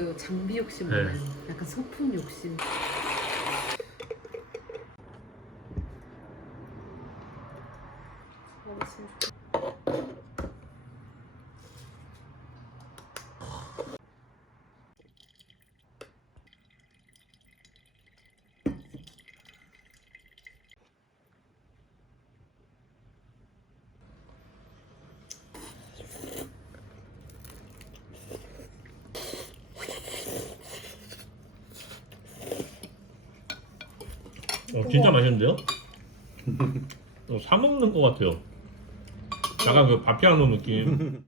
그 장비 욕심 네. 말고 약간 소품 욕심. 진짜 맛있는데요? 사 먹는 것 같아요. 약간 그 바피아노 느낌.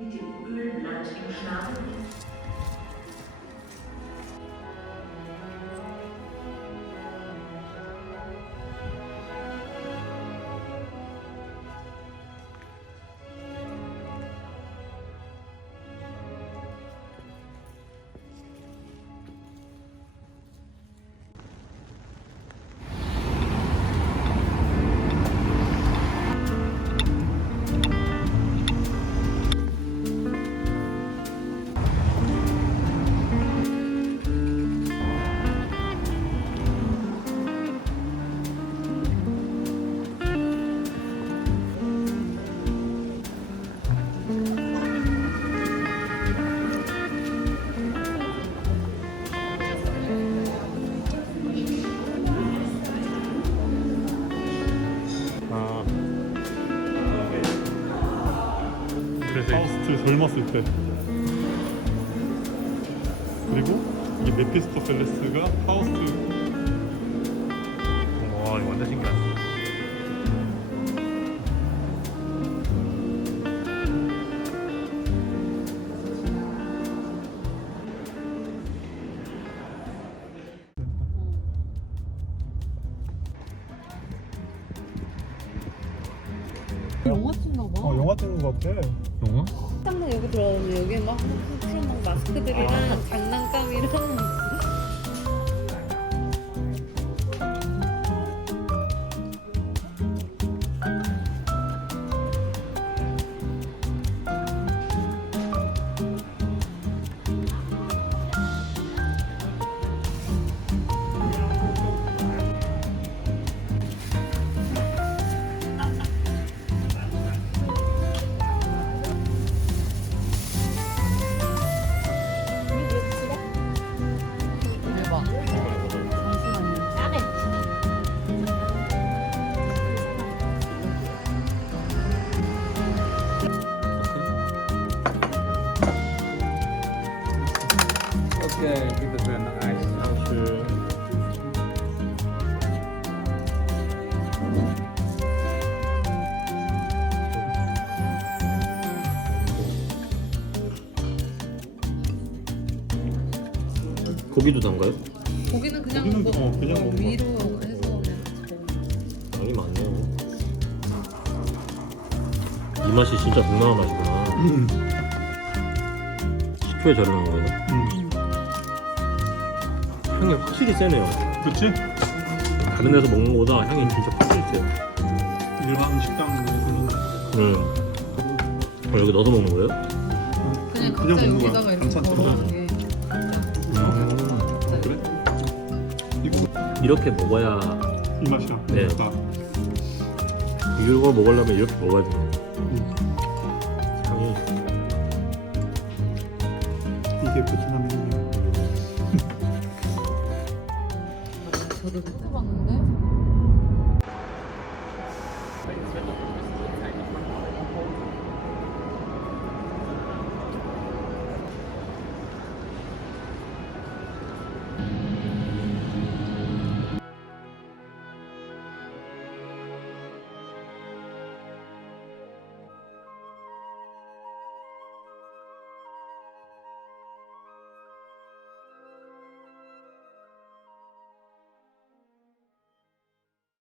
Mit dem Ölblatt im Schnabel. 파우스트 젊었을 때. 그리고 이게 메피스토펠레스가 파우스트. 와, 이거 완전 신기하다. 영화 찍나 봐. 영화 찍는 거 같아. 영화? 딱 여기 들어가면 여기 막 그런 막 마스크들이랑 장난감이랑 대박. 잠시만요. Okay, give it an ice. 고기도 담가요? 고기는 그냥 고기는 뭐 그냥 먹는 거. 위로 해서 양이 많네요. 이 맛이 진짜 동남아 맛이구나. 식초에 절여놓은 거예요? 향이 확실히 세네요. 그렇지? 다른 데서 먹는 거보다 향이 진짜 확실히 세요. 일반 식당에서는 여기 넣어서 먹는 거예요? 그냥 그냥 각자 먹는 거야. 여기다가 이렇게 반찬처럼. 걸어놓은 게 그래? 이거 이렇게 먹어야 이 맛이야. 네. 맛있다. 이걸 먹으려면 이렇게 먹어야 돼요. 향이 이게 베트남이야. 저도